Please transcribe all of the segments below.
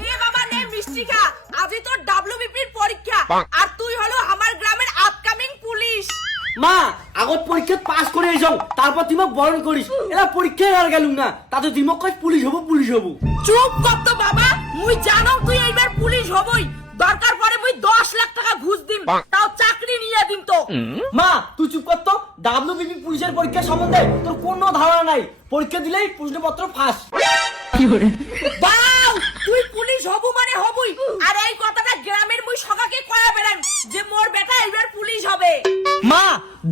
নে বাবা নে মিষ্টি খা, আজই তোর ডাব্লিউবিপির পরীক্ষা আর তুই হলো আমার গ্রামের আপকামিং পুলিশ। মা আগত পরীক্ষা পাস করে এসো, তারপর তুই মোক বরণ করিস। এরা পরীক্ষায় আর গেলুম না, তাতে তুই মোক কই পুলিশ হবো পুলিশ হবো। চুপ কর তো বাবা, মুই জানো তুই এইবার পুলিশ হবই। দরকার পড়ে মুই 10 লাখ টাকা ঘুষ দিম, তাও চাকরি নিয়ে দিম তো। মা তুই চুপ কর তো, ডাব্লিউবিপি পুলিশের পরীক্ষা সম্বন্ধে তোর কোনো ধারণা নাই। পরীক্ষা দিলেই প্রশ্নপত্র ফাঁস। বাউ, তুই পুলিশ হবু মানে হবুই। আর এই কথাটা গ্রামের মুই সকাকে কয়া বেড়াম যে মোর বেটা এইবার পুলিশ হবে। মা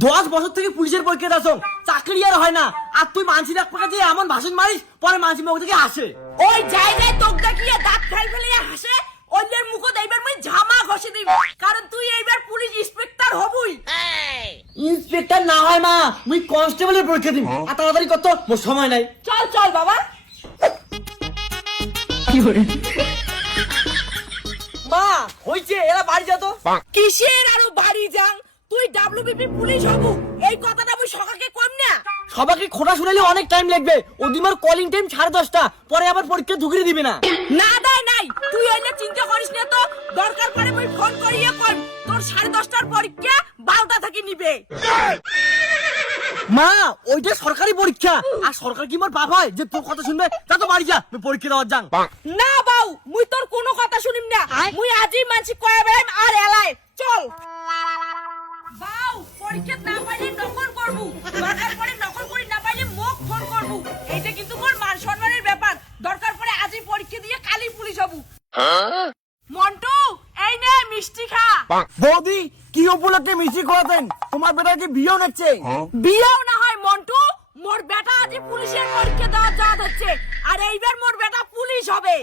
10 বছর থেকে পুলিশের পরীক্ষা দাস, চাকরি আর হয় না। আর তুই মানসি এক পাকা দিয়ে এমন ভাষণ মারিস, পরে মানসি মুখ থেকে হাসে। ওই জায়গায় তোক দেখিয়ে দাঁত খাই ফেলে হাসে, অন্যের মুখে এইবার মুই ঝামা ঘষে দিব, কারণ তুই এইবার পুলিশ ইন্সপেক্টর হবুই। ইন্সপেক্টর না হয় মা, মুই কনস্টেবলের পরীক্ষা দিম। আর তাড়াতাড়ি কত, মোর সময় নাই। চল চল বাবা। মা হইছে, এরা বাড়ি যা তো। কিসের আরো বাড়ি যাং, তুই ডাব্লিউবিপি পুলিশ হবু এই কথাটা মুই সকাকে কম না। সবাইকে খোটা শুনাইলে অনেক টাইম লাগবে। ওদিমার কলিং টাইম 10:30, পরে আবার পরীক্ষা ঢুকিয়ে দিবে না। না দেয় নাই, তুই এলে চিন্তা করিস না তো। দরকার পড়ে মুই ফোন করিয়ে কম তোর 10:30টার পরীক্ষা 12টা থেকে নিবে। মা ওইটা সরকারি পরীক্ষা, আর সরকার কি মোর বাপ হয় যে তোর কথা শুনবে? তা তো বাড়ি যা, আমি পরীক্ষা দেওয়ার যাং। না বাউ, মুই তোর কোনো কথা শুনিম না। মুই আজই মানসি কয়া বেড়াম আর এলাই চল। বাউ, পরীক্ষা না পাইলে নকল করবু, দরকার পড়ে নকল করি না পাইলে মুখ ফোন করবু। এইটা কিন্তু মোর মান সম্মানের ব্যাপার। দরকার পড়ে আজই পরীক্ষা দিয়ে কালই পুলিশ হবু। মন্টু, এই নে মিষ্টি খা। বৌদি কি উপলক্ষে মিষ্টি খাওয়াতেন? তোমার বেটা কি বিয়েও নাচছে? বিয়েও না হয় মন্টু, মোর বেটা আজই পুলিশের পরীক্ষা দেওয়া যাওয়া হচ্ছে, আর এইবার মোর বেটা পুলিশ হবে।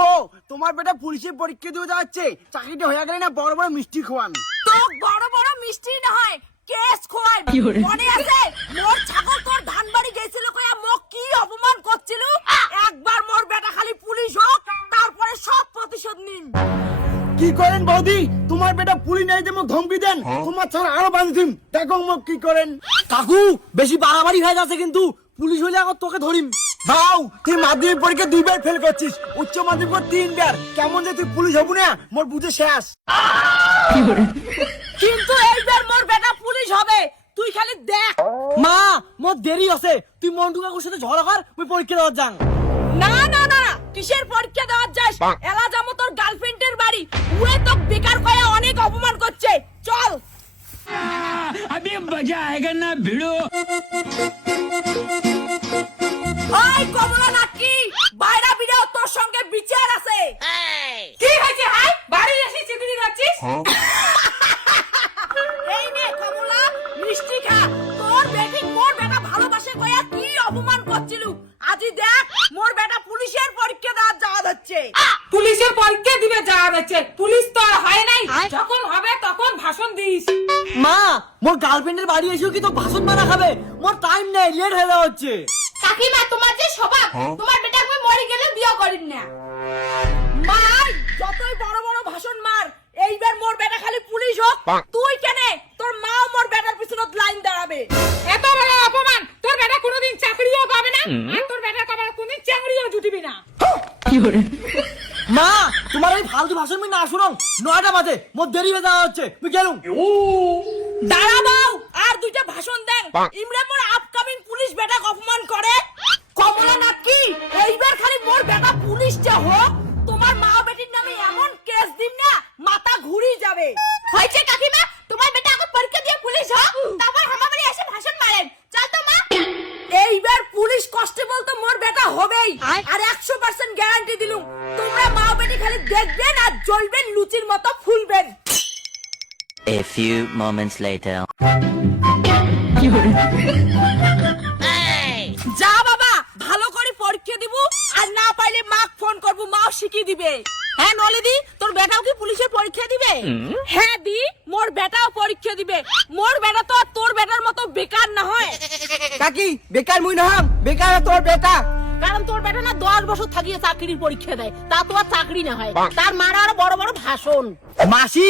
ও তোমার বেটা পুলিশের পরীক্ষা দিয়ে যাচ্ছে, চাকরিটা হয়ে গেলে না বড় বড় মিষ্টি খাওয়ান। তো বড় বড় মিষ্টি না হয় কেস খোয়াই। মনে আছে মোর ছাগল তোর ধানবাড়ি গেছিল কয়া মোক কি অপমান করছিল? একবার মোর বেটা খালি পুলিশ হোক, তারপরে সব প্রতিশোধ নিন। কি করেন বৌদি? তোমার বেটা পুলিশ নাই যেমন ধমকি দেন, তোমার ছাড়া আরো বাঁধিম। দেখো মোক কি করেন। কাকু বেশি বাড়াবাড়ি হয়ে যাচ্ছে কিন্তু, পুলিশ হলে এখন তোকে ধরিম। ভাও তুই মাধ্যমিক পরীক্ষা 2 বার ফেল করছিস, উচ্চ মাধ্যমিক 3 বার, কেমন যে তুই পুলিশ হবু না মোর বুঝে শেষ। কিন্তু এইবার মোর বেটা পুলিশ হবে, তুই খালি দেখ। মা মোর দেরি আছে, তুই মন্টু কাকুর সাথে ঝগড়া কর, তুই পরীক্ষা দেওয়ার যাং। না না না, কিসের পরীক্ষা দেওয়া যাস? এলা যাবো তোর গার্লফ্রেন্ডের বাড়ি, উড়ে তো বেকার কয়া অনেক অপমান করছে। চল। अभी मजा आएगा ना भिड़ो। ওই কমলা নাকি বাইরা বিরাও, তোর সঙ্গে বিচার আছে। কি হয়েছে? হাই বাড়ি এসে চিকুনি খাচ্ছিস? এই নে কমলা মিষ্টি খা। তোর বেটি মোর বেটা ভালোবাসে কয়া কি অপমান করছিল, আজি দেখ মোর বেটা পুলিশের পরীক্ষা দেওয়া যাওয়া হচ্ছে। পুলিশের পরীক্ষা দিবে যাওয়া হচ্ছে, পুলিশ তো আর হয় নাই। যখন হবে তখন ভাষণ দিস। মা মোর গার্লফ্রেন্ডের বাড়ি এসেও কি তো ভাষণ মারা খাবে? মোর টাইম নেই, লেট হয়ে যাওয়া হচ্ছে। কাকিমা তোমার যে স্বভাব, তোমার বেটা আমি মরে গেলে বিয়ে করিন না। মাই যতই বড় বড় ভাষণ মার, এইবার মোর বেটা খালি পুলিশ হোক। তুই কেনে তোর মাও মোর বেটার পিছনত লাইন দাঁড়াবে। এত বড় অপমান, তোর বেটা কোনোদিন চাকরিও পাবে না, আর তোর বেটা কবার কোনোদিন চাকরিও জুটিবি না। মা তোমার এই ফালতু ভাষণ আমি না শুনো, 9টা বাজে, মোর দেরি হয়ে যাওয়া হচ্ছে, তুই গেলুম। দাঁড়া দাও, আর দুইটা ভাষণ দেন। ইমরা মোর আপকামিং পুলিশ বেটা অপমান করে। কমলা নাকি এইবার খালি মোর বেটা পুলিশটা হোক, তোমার মা বেটির নামে এমন কেস দিন না মাথা ঘুরি যাবে। হয়েছে কাকিমা, তোমার বেটা এখন পরীক্ষা দিয়ে পুলিশ হোক, তারপর আমার বাড়ি এসে ভাষণ মারেন। চল তো মা। এইবার পুলিশ কনস্টেবল তো মোর বেটা হবেই, আর 100% গ্যারান্টি দিলুম। তোমরা মা বেটি খালি দেখবেন আর জ্বলবেন, লুচির মতো ফুলবেন। A few moments later. যা বাবা, ভালো করে পরীক্ষা দিব, আর না পাইলে মাকে ফোন করব, মাও শিখিয়ে দিবে। হ্যাঁ নলিদি, তোর বেটাও কি পুলিশের পরীক্ষা দিবে? হ্যাঁ দি, মোর বেটাও পরীক্ষা দিবে। মোর বেটা তো আর তোর বেটার মতো বেকার না হয়। কাকি বেকার মুই না হাম, বেকার তোর বেটা। কারণ তোর বেটা না 10 বছর থাকিয়ে চাকরির পরীক্ষা দেয়, তা তো আর চাকরি না হয়। তার মারা আরো বড় বড় ভাষণ। মাসি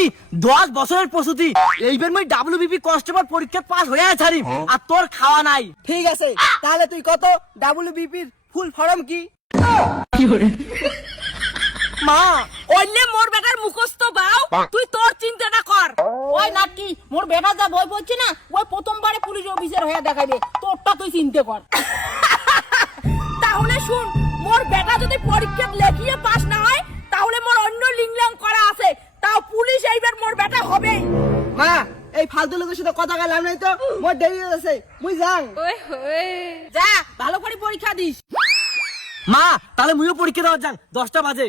10 বছরের প্রস্তুতি, এইবার মই ডাব্লিউবিপি কনস্টেবল পরীক্ষা পাস হয়ে ছাড়িম, আর তোর খাওয়া নাই। ঠিক আছে, তাহলে তুই কত ডাব্লিউবিপির ফুল ফর্ম কি মা ওইলে মোর বেটার মুখস্থ বাও তুই তোর চিন্তাটা কর। ওই নাকি মোর বেটা যা বই পড়ছে না ওই প্রথমবারে পুলিশ অফিসার হয়ে দেখাবে, তোরটা তুই চিনতে কর। তাহলে শুন, মোর বেটা যদি পরীক্ষা লেখিয়ে পাস না হয় তাহলে মোর অন্য লিংলাং করা আছে, তাও পুলিশ এইবার মোর বেটা হবে। মা এই ফালতু লোকের সাথে কথা বললাম নাই তো, মোর দেরি হয়ে যাচ্ছে, মুই যাং। যা ভালো করে পরীক্ষা দিস। মা তাহলে মুইও পরীক্ষা দেওয়ার যাং, 10টা বাজে।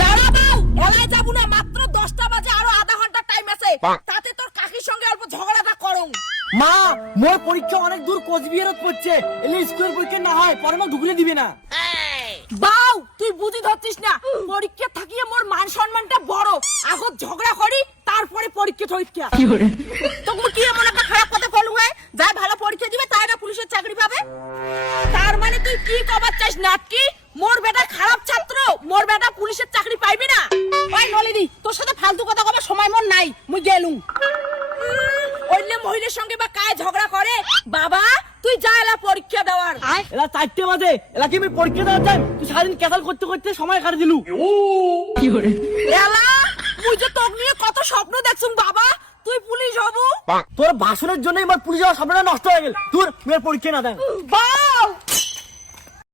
দাঁড়া বাউ, এলাই যাবো না, মাত্র 10টা বাজে, আরো আধা ঘন্টা টাইম আছে, তাতে তোর কাকির সঙ্গে অল্প ঝগড়াটা করুম। মা মোর পরীক্ষা অনেক দূর কোচবিহারত পড়ছে, এলে স্কুলের পরীক্ষা না হয় পরে মা ঢুকলে দিবে না। বাউ তুই বুঝি ধরছিস না, পরীক্ষা থাকিয়ে মোর মান সম্মানটা বড়, আগত ঝগড়া করি তারপরে পরীক্ষা টরীক্ষা। তোকে কি এমন একটা খারাপ কথা বলু হয়, যা ভালো পরীক্ষা দিবে তাই না পুলিশের চাকরি পাবে? তার মানে তুই কি কবার চাস নাটকি, মোর বেটা খারাপ ছাত্র, মোর বেটা পুলিশের চাকরি পাইবে না? ওই নলিনী তোর সাথে ফালতু কথা কবার সময় মন নাই, মুই গেলুম। অন্য মহিলার সঙ্গে বা কায় ঝগড়া করে, বাবা তুই যা এলা পরীক্ষা দেওয়ার। এলা 4টে বাজে, এলা কি আমি পরীক্ষা দেওয়ার যাই? তুই সারাদিন ক্যাসাল করতে করতে সময় কাটে দিলু। এলা মুই যে তোক নিয়ে কত স্বপ্ন দেখছুম বাবা, তুই পুলিশ হবু। তোর ভাষণের জন্য আমার পুলিশ হওয়ার স্বপ্নটা নষ্ট হয়ে গেল। তোর মেয়ের পরীক্ষা না দেন। বাউ